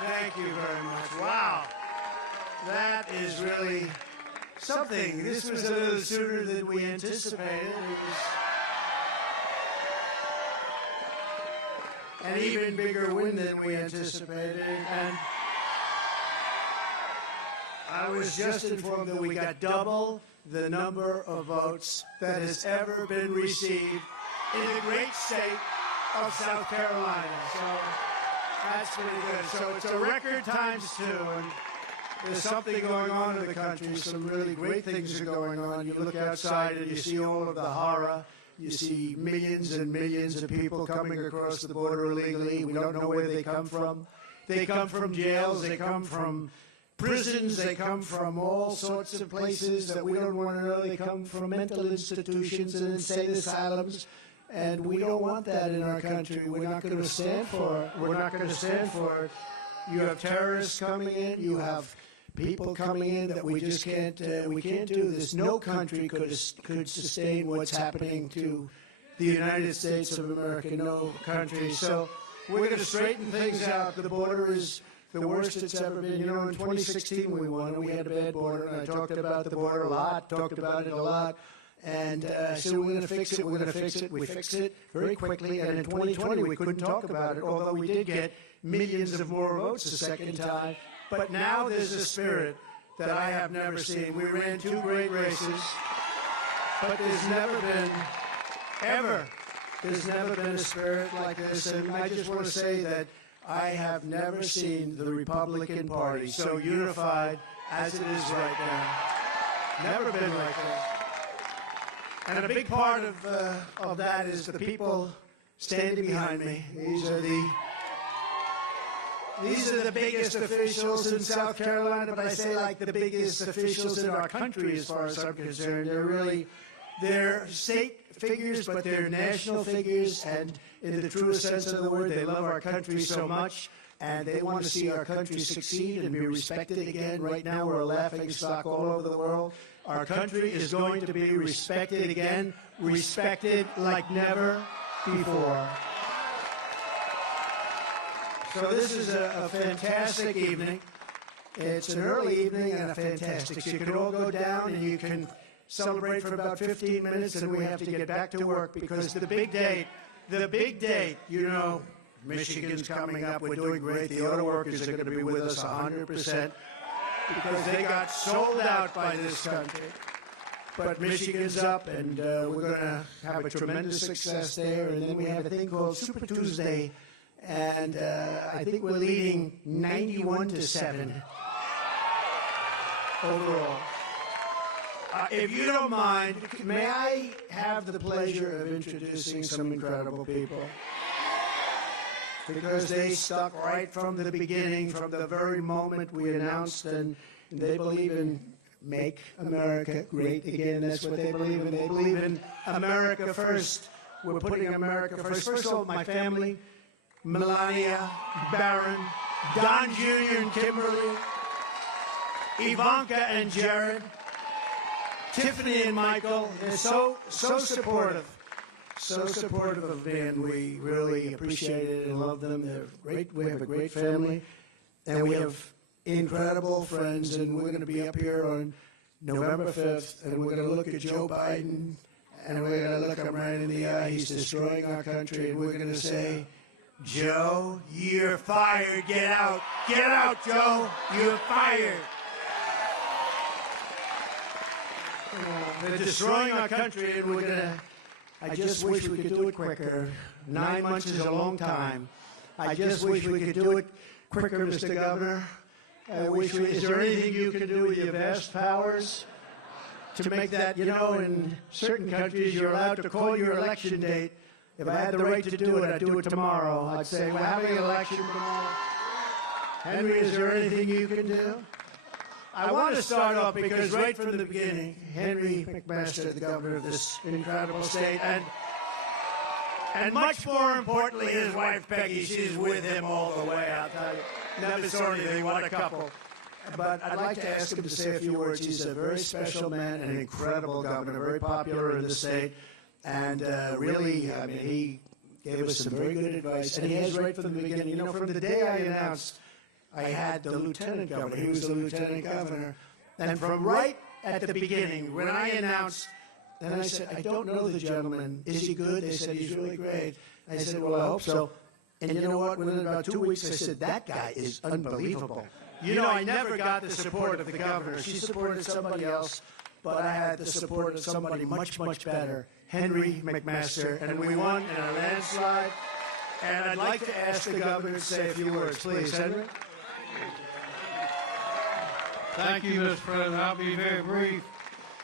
Thank you very much. Wow. That is really something. This was a little sooner than we anticipated. It was an even bigger win than we anticipated. And I was just informed that we got double the number of votes that has ever been received in the great state of South Carolina. So that's pretty good. So it's a record times two. And there's something going on in the country. Some really great things are going on. You look outside and you see all of the horror. You see millions and millions of people coming across the border illegally. We don't know where they come from. They come from jails. They come from prisons. They come from all sorts of places that we don't want to know. They come from mental institutions and insane asylums. And we don't want that in our country. We're not going to stand for it. We're not going to stand for it. You have terrorists coming in. You have people coming in that we just can't. We can't do this. No country could sustain what's happening to the United States of America. No country. So we're going to straighten things out. The border is the worst it's ever been. You know, in 2016 we won, and we had a bad border, and I talked about the border a lot. Talked about it a lot. And so we're going to fix it. We're going to fix it. We fixed it very quickly. And in 2020 we couldn't talk about it, although we did get millions of more votes the second time. But now there's a spirit that I have never seen. We ran two great races, but there's never been a spirit like this. And I just want to say that I have never seen the Republican Party so unified as it is right now. Never been like that. And a big part of that is the people standing behind me. These are the biggest officials in South Carolina, but I say like the biggest officials in our country as far as I'm concerned. They're state figures, but they're national figures, and in the truest sense of the word, they love our country so much, and they want to see our country succeed and be respected again. Right now, we're a laughingstock all over the world. Our country is going to be respected again, respected like never before. So this is a fantastic evening. It's an early evening and a fantastic. You can all go down and you can celebrate for about 15 minutes, and we have to get back to work because the big date, you know, Michigan's coming up. We're doing great. The auto workers are going to be with us 100% because they got sold out by this country. But Michigan's up, and we're going to have a tremendous success there. And then we have a thing called Super Tuesday, and I think we're leading 91-7 overall. If you don't mind, may I have the pleasure of introducing some incredible people? Because they stuck right from the beginning, from the very moment we announced, and they believe in make America great again. That's what they believe in. They believe in America first. We're putting America first. First of all, my family, Melania, Barron, Don Jr. and Kimberly, Ivanka and Jared, Tiffany and Michael. They're so supportive. So supportive of Ben. We really appreciate it and love them. They're great. We have a great family, and we have incredible friends. And we're going to be up here on November 5th, and we're going to look at Joe Biden, and we're going to look him right in the eye. He's destroying our country, and we're going to say, Joe, you're fired. Get out. Get out, Joe. You're fired. They're destroying our country, and we're going to... I just wish we could do it quicker. 9 months is a long time. I just wish we could do it quicker, Mr. Governor. Is there anything you can do with your vast powers to make that, you know, in certain countries you're allowed to call your election date. If I had the right to do it, I'd do it tomorrow. I'd say, we're having an election tomorrow. Henry, is there anything you can do? I want to start off because right from the beginning, Henry McMaster, the governor of this incredible state, and much more importantly, his wife Peggy, she's with him all the way, I'll tell you. Never saw anything, what a couple. But I'd like to ask him to say a few words. He's a very special man, an incredible governor, very popular in the state, and really, I mean, he gave us some very good advice, and he has right from the beginning. You know, from the day I announced I had the lieutenant governor. He was the lieutenant governor. And from right at the beginning, when I announced, then I said, I don't know the gentleman. Is he good? They said, he's really great. I said, well, I hope so. And you know what? Within about 2 weeks, I said, that guy is unbelievable. You know, I never got the support of the governor. She supported somebody else, but I had the support of somebody much, much better, Henry McMaster, and we won in a landslide. And I'd like to ask the governor to say a few words, please. Henry? Thank you, Mr. President. I'll be very brief.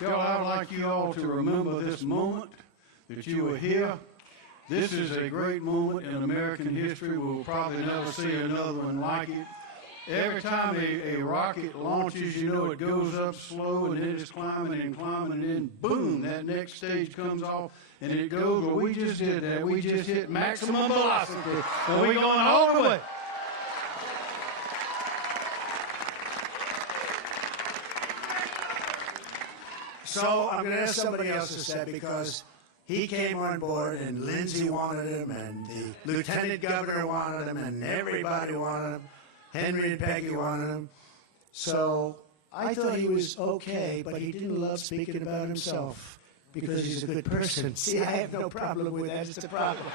Y'all, I would like you all to remember this moment that you were here. This is a great moment in American history. We'll probably never see another one like it. Every time a rocket launches, you know, it goes up slow and then it's climbing and climbing, and then boom, that next stage comes off and it goes. Well, we just did that. We just hit maximum velocity and we're going all the way. So I'm going to ask somebody else to say, because he came on board and Lindsay wanted him and the lieutenant governor wanted him and everybody wanted him. Henry and Peggy wanted him. So I thought he was okay, but he didn't love speaking about himself because he's a good person. See, I have no problem with that. It's a problem.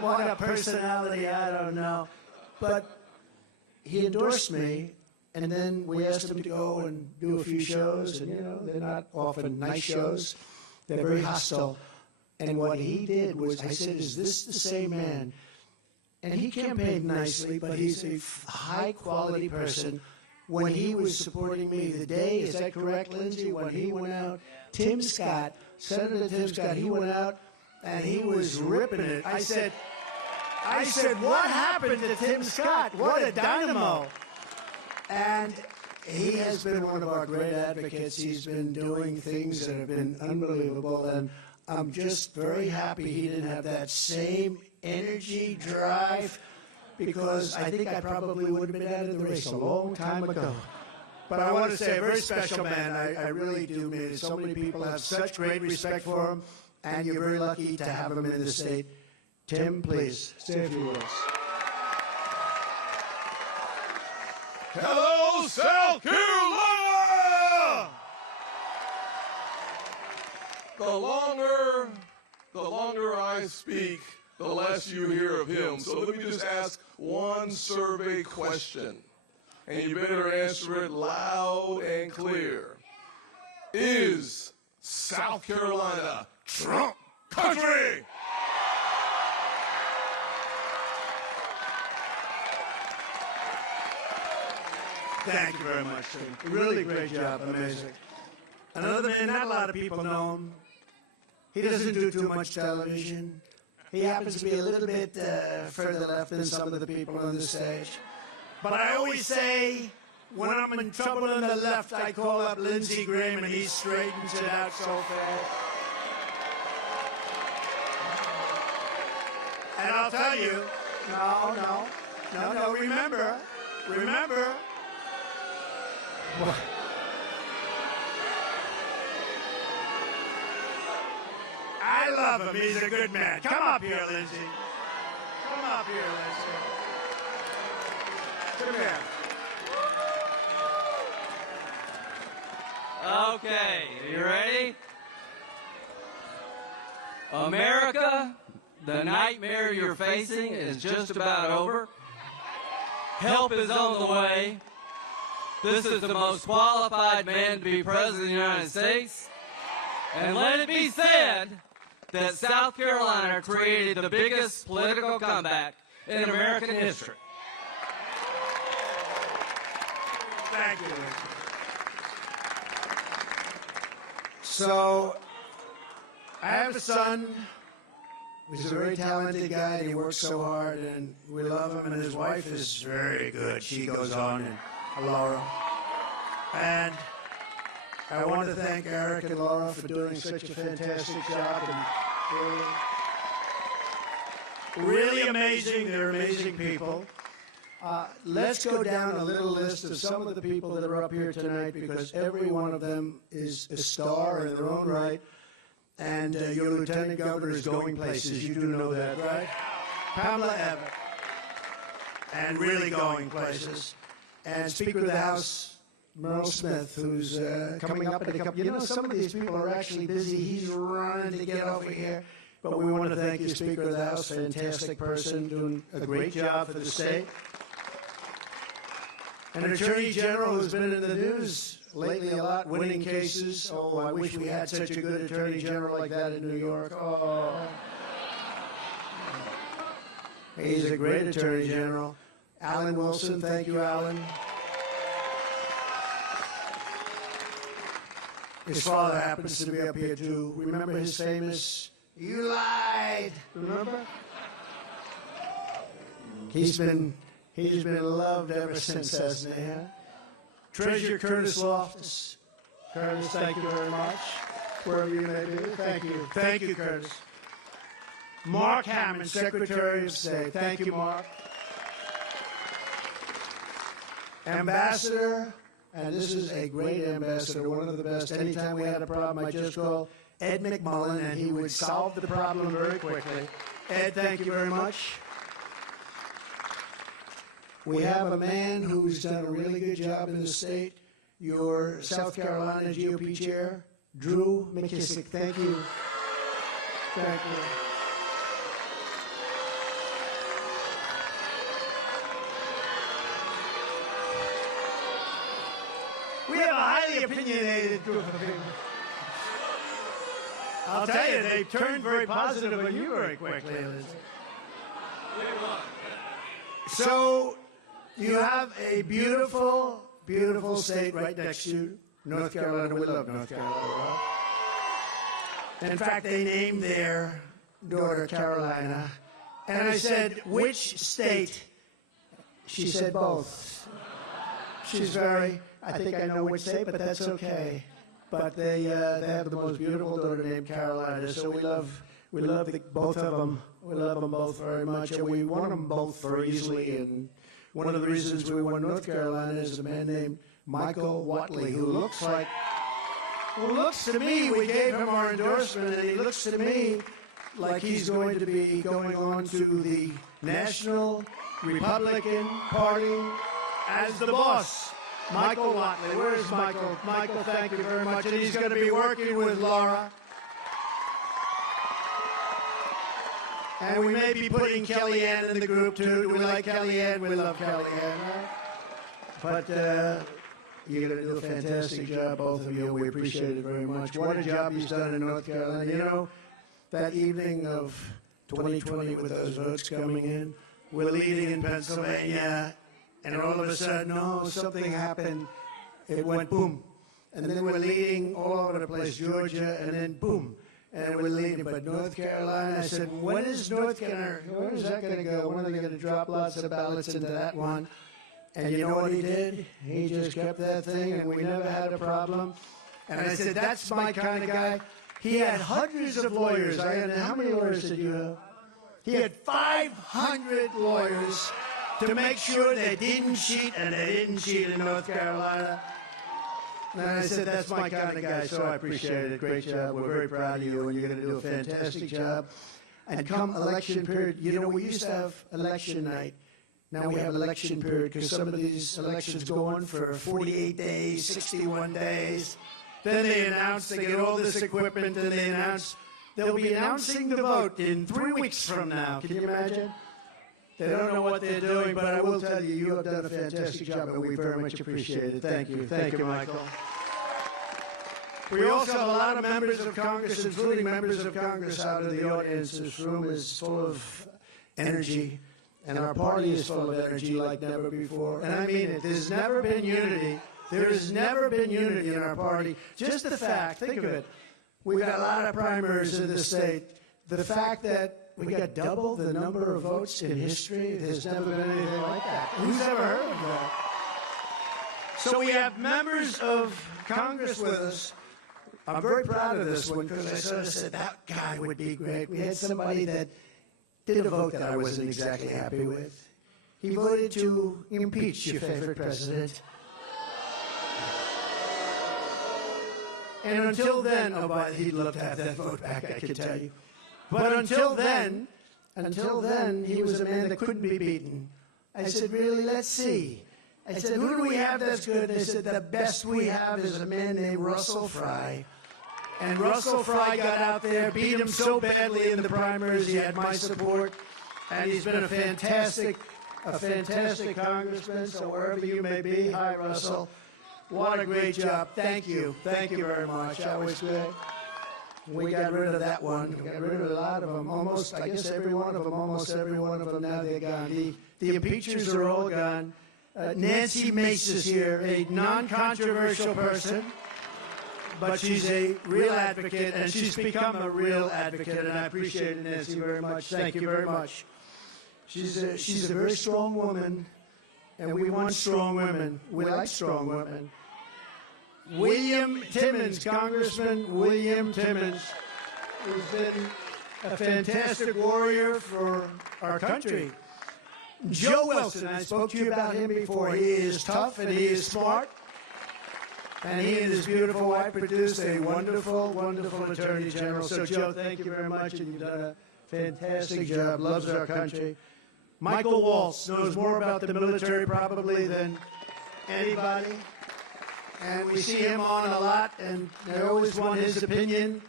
What a personality, I don't know. But he endorsed me, and then we asked him to go and do a few shows, and, you know, they're not often nice shows. They're very hostile. And what he did was, I said, is this the same man? And he campaigned nicely, but he's a high-quality person. When he was supporting me the day, is that correct, Lindsay? When he went out, Tim Scott, Senator Tim Scott, he went out and he was ripping it. I said, what happened to Tim Scott? What a dynamo. And he has been one of our great advocates. He's been doing things that have been unbelievable. And I'm just very happy he didn't have that same energy, drive, because I think I probably would have been out of the race a long time ago. But I want to say, a very special man. I really do mean it. So many people have such great respect for him, and you're very lucky to have him in the state. Tim, please, say a few words. Hello, South Carolina! The longer I speak, the less you hear of him. So let me just ask one survey question, and you better answer it loud and clear. Is South Carolina Trump country? Thank you very much, Tim. Really great job. Amazing. Another man, not a lot of people know him. He doesn't do too much television. He happens to be a little bit further left than some of the people on the stage. But I always say, when I'm in trouble on the left, I call up Lindsey Graham, and he straightens it out so fast. And I'll tell you, no, remember. What? I love him. He's a good man. Come up here, Lindsay. Come up here, Lindsay. Come here. Okay, you ready? America, the nightmare you're facing is just about over. Help is on the way. This is the most qualified man to be president of the United States. And let it be said that South Carolina created the biggest political comeback in American history. Thank you. So, I have a son who's a very talented guy, and he works so hard, and we love him, and his wife is very good. She goes on, and Laura. And I want to thank Eric and Laura for doing such a fantastic job, and really amazing. They're amazing people. Let's go down a little list of some of the people that are up here tonight, because every one of them is a star in their own right. And your lieutenant governor is going places. You do know that, right? Pamela Abbott. and really going places. And Speaker of the House, Merle Smith, who's coming up in a couple. You know, some of these people are actually busy. He's running to get over here. But we want to thank you, Speaker of the House, fantastic person, doing a great job for the state. And an Attorney General who's been in the news lately a lot, winning cases. Oh, I wish we had such a good Attorney General like that in New York. Oh. He's a great Attorney General. Alan Wilson, thank you, Alan. His father happens to be up here, too. Remember his famous, "You lied." Remember? He's been loved ever since, hasn't he? Huh? Treasurer Curtis Loftus. Curtis, thank you very much. Wherever you may be, thank you. Thank you, Curtis. Mark Hammond, Secretary of State. Thank you, Mark. Ambassador, and this is a great ambassador, one of the best. Anytime we had a problem, I just called Ed McMullen, and he would solve the problem very quickly. Ed, thank you very much. We have a man who's done a really good job in the state, your South Carolina GOP chair, Drew McKissick. Thank you. Thank you. We have a highly opinionated group of people. I'll tell you, they turned very positive on you very quickly. So, you have a beautiful, beautiful state right next to you, North Carolina. We love North Carolina. In fact, they named their daughter Carolina. And I said, which state? She said both. She's very, I think I know which state, but that's okay. But they have the most beautiful daughter named Carolina. So we love both of them. We love them both very much, and we won them both very easily. And one of the reasons we won North Carolina is a man named Michael Watley, who looks to me, we gave him our endorsement, and he looks to me like he's going to be going on to the National Republican Party as the boss. Michael Watley. Where is Michael? Michael, thank you very much. And he's going to be working with Laura. And we may be putting Kellyanne in the group, too. Do we like Kellyanne? We love Kellyanne. But you're going to do a fantastic job, both of you. We appreciate it very much. What a job he's done in North Carolina. You know, that evening of 2020 with those votes coming in, we're leading in Pennsylvania, and all of a sudden, something happened. It went boom. And then we're leading all over the place, Georgia, and then boom. And we're leading. But North Carolina, I said, when is that going to go? When are they going to drop lots of ballots into that one? And you know what he did? He just kept that thing, and we never had a problem. And I said, that's my kind of guy. He had hundreds of lawyers. How many lawyers did you have? He had 500 lawyers to make sure they didn't cheat, and they didn't cheat in North Carolina. And I said, that's my kind of guy, so I appreciate it. Great job. We're very proud of you, and you're going to do a fantastic job. And come election period, you know, we used to have election night. Now we have election period because some of these elections go on for 48 days, 61 days. Then they announce, they get all this equipment, and they announce, they'll be announcing the vote in 3 weeks from now. Can you imagine? They don't know what they're doing, but I will tell you, you have done a fantastic job, and we very much appreciate it. Thank you. Thank you, Michael. We also have a lot of members of Congress, including members of Congress out of the audience. This room is full of energy, and our party is full of energy like never before. And I mean it. There's never been unity. There has never been unity in our party. Just the fact, think of it, we've got a lot of primaries in the state. The fact that we got double the number of votes in history, there's never been anything like that. Who's ever heard of that? So we have members of Congress with us. I'm very proud of this one because I sort of said that guy would be great. We had somebody that did a vote that I wasn't exactly happy with. He voted to impeach your favorite president. And until then, he'd love to have that vote back, I can tell you. But until then, he was a man that couldn't be beaten. I said, really? Let's see. I said, who do we have that's good? They said, the best we have is a man named Russell Fry. And Russell Fry got out there, beat him so badly in the primaries, he had my support. And he's been a fantastic congressman, so wherever you may be, hi, Russell. What a great job. Thank you. Thank you very much. That was good. We got rid of that one. We got rid of a lot of them. Almost, I guess every one of them, almost every one of them, now they're gone. The impeachers are all gone. Nancy Mace is here, a non-controversial person, but she's a real advocate, and she's become a real advocate, and I appreciate it, Nancy, very much. Thank you very much. She's a very strong woman, and we want strong women. We like strong women. William Timmons, Congressman William Timmons, who's been a fantastic warrior for our country. Joe Wilson, I spoke to you about him before. He is tough and he is smart. And he and his beautiful wife produced a wonderful, wonderful Attorney General. So, Joe, thank you very much, and you've done a fantastic job. Loves our country. Michael Waltz knows more about the military probably than anybody. And we see him on a lot, and they always want his opinion.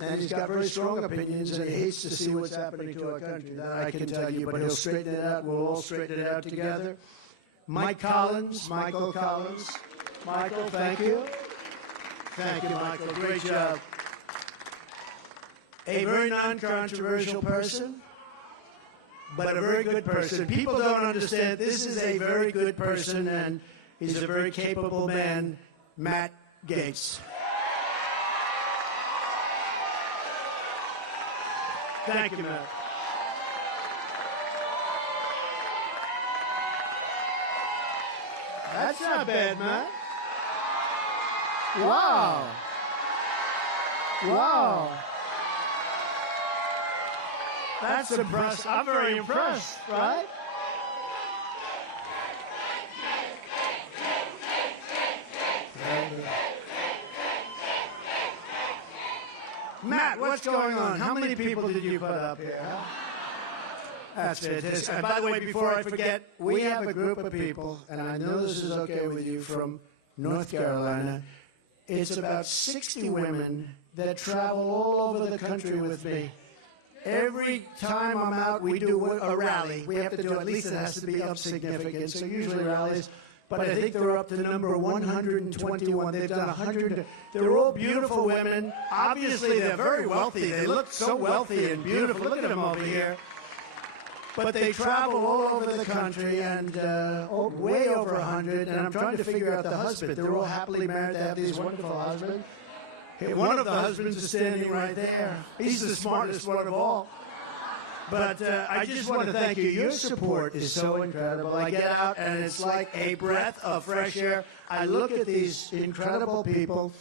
And he's got very strong opinions, and he hates to see what's happening to our country. That I can tell you, but he'll straighten it out. We'll all straighten it out together. Michael Collins. Michael, thank you. Thank you, Michael. Great job. A very non-controversial person, but a very good person. People don't understand this is a very good person, and he's a very capable man, Matt Gaetz. Thank you, Matt. That's not bad, Matt. Wow. Wow. That's impressive. I'm very impressed, right? Matt, what's going on? How many people did you put up here? That's fantastic. And by the way, before I forget, we have a group of people, and I know this is okay with you, from North Carolina. It's about 60 women that travel all over the country with me. Every time I'm out, we do a rally. We have to do, at least it has to be of significance, so usually rallies. But I think they're up to number 121. They've done 100. They're all beautiful women. Obviously, they're very wealthy. They look so wealthy and beautiful. Look at them over here. But they travel all over the country, and way over 100. And I'm trying to figure out the husband. They're all happily married. They have these wonderful husbands. One of the husbands is standing right there. He's the smartest one of all. But I just want to thank you. Your support is so incredible. I get out, and it's like a breath of fresh air. I look at these incredible people,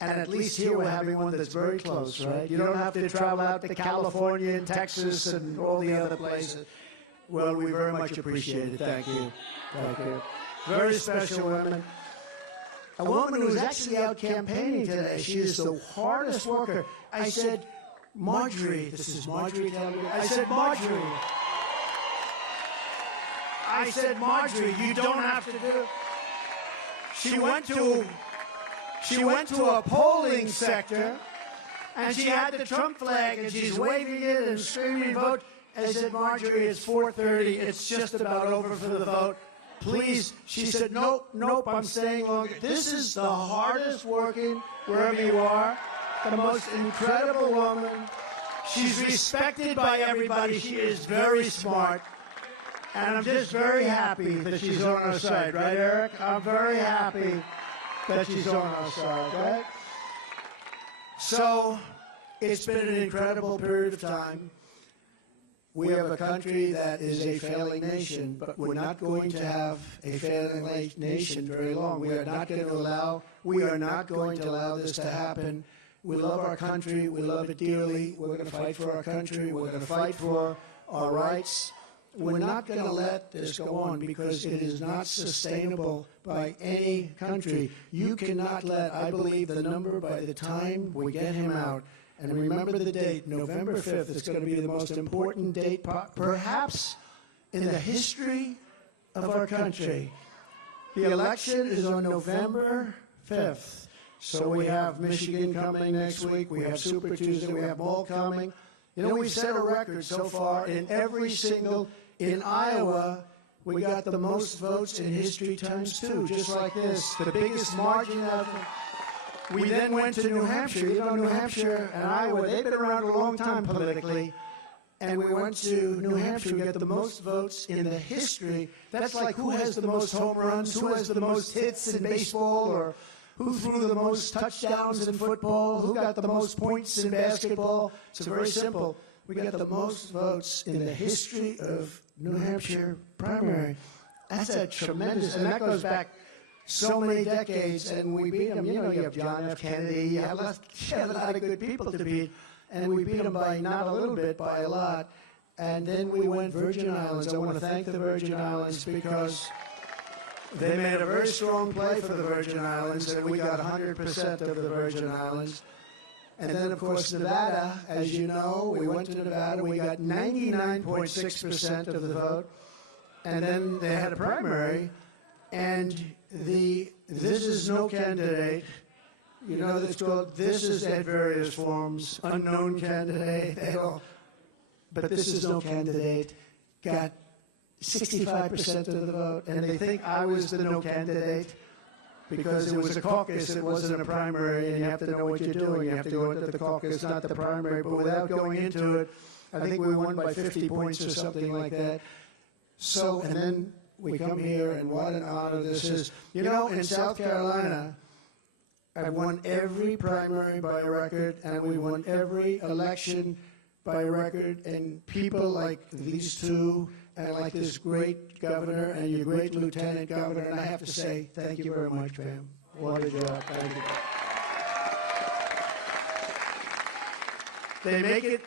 and at least here we're having one that's very close, right? You don't have to travel out to California and Texas and all the other places. Well, we very much appreciate it. Thank you. Thank you. Very special woman. A woman who was actually out campaigning today. She is the hardest worker. I said, Marjorie, this is Marjorie telling me. I said, Marjorie, you don't have to do. She went to a polling sector, and she had the Trump flag, and she's waving it and screaming, vote. I said, Marjorie, it's 4:30. It's just about over for the vote. Please. She said, nope, I'm staying longer. This is the hardest working, wherever you are. The most incredible woman. She's respected by everybody. She is very smart. And I'm just very happy that she's on our side. Right, Eric? I'm very happy that she's on our side, right? So, it's been an incredible period of time. We have a country that is a failing nation, but we're not going to have a failing nation very long. We are not going to allow this to happen. We love our country. We love it dearly. We're going to fight for our country. We're going to fight for our rights. We're not going to let this go on because it is not sustainable by any country. You cannot let, I believe, the number by the time we get him out. And remember the date, November 5th. It's going to be the most important date, perhaps, in the history of our country. The election is on November 5th. So we have Michigan coming next week. We have Super Tuesday. We have Mall coming. You know, we've set a record so far in Iowa, we got the most votes in history times 2, just like this. The biggest margin ever. We then went to New Hampshire. You know, New Hampshire and Iowa, they've been around a long time politically. And we went to New Hampshire. We got the most votes in the history. That's like who has the most home runs, who has the most hits in baseball, or who threw the most touchdowns in football, who got the most points in basketball. It's very simple. We got the most votes in the history of New Hampshire primary. That's a tremendous, and that goes back so many decades, and we beat them. You know, you have John F. Kennedy, you have a lot of good people to beat, and we beat them by not a little bit, by a lot. And then we went Virgin Islands. I want to thank the Virgin Islands because they made a very strong play for the Virgin Islands, and we got 100% of the Virgin Islands. And then, of course, Nevada, as you know, we went to Nevada, we got 99.6% of the vote. And then they had a primary, and this is no candidate. You know, it's called, this is at various forms, unknown candidate, but this is no candidate, got 65% of the vote, and they think I was the no candidate because it was a caucus, it wasn't a primary, and you have to know what you're doing. You have to go into the caucus, not the primary, but without going into it, I think we won by 50 points or something like that. So, and then we come here, and what an honor this is. You know, in South Carolina, I've won every primary by a record, and we won every election by a record, and people like these two, and like this great governor and your great lieutenant governor, and I have to say, thank you very much, Pam. What a job. Thank you.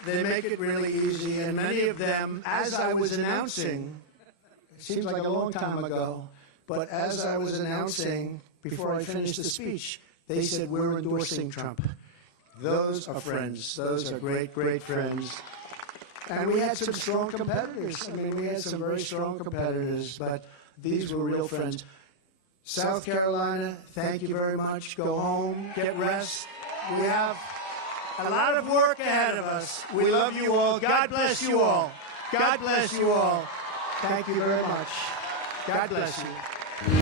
They make it really easy, and many of them, as I was announcing, it seems like a long time ago, but as I was announcing, before I finished the speech, they said, we're endorsing Trump. Those are friends. Those are great, great friends. And we had some strong competitors. I mean, we had some very strong competitors, but these were real friends. South Carolina, thank you very much. Go home, get rest. We have a lot of work ahead of us. We love you all. God bless you all. God bless you all. Thank you very much. God bless you.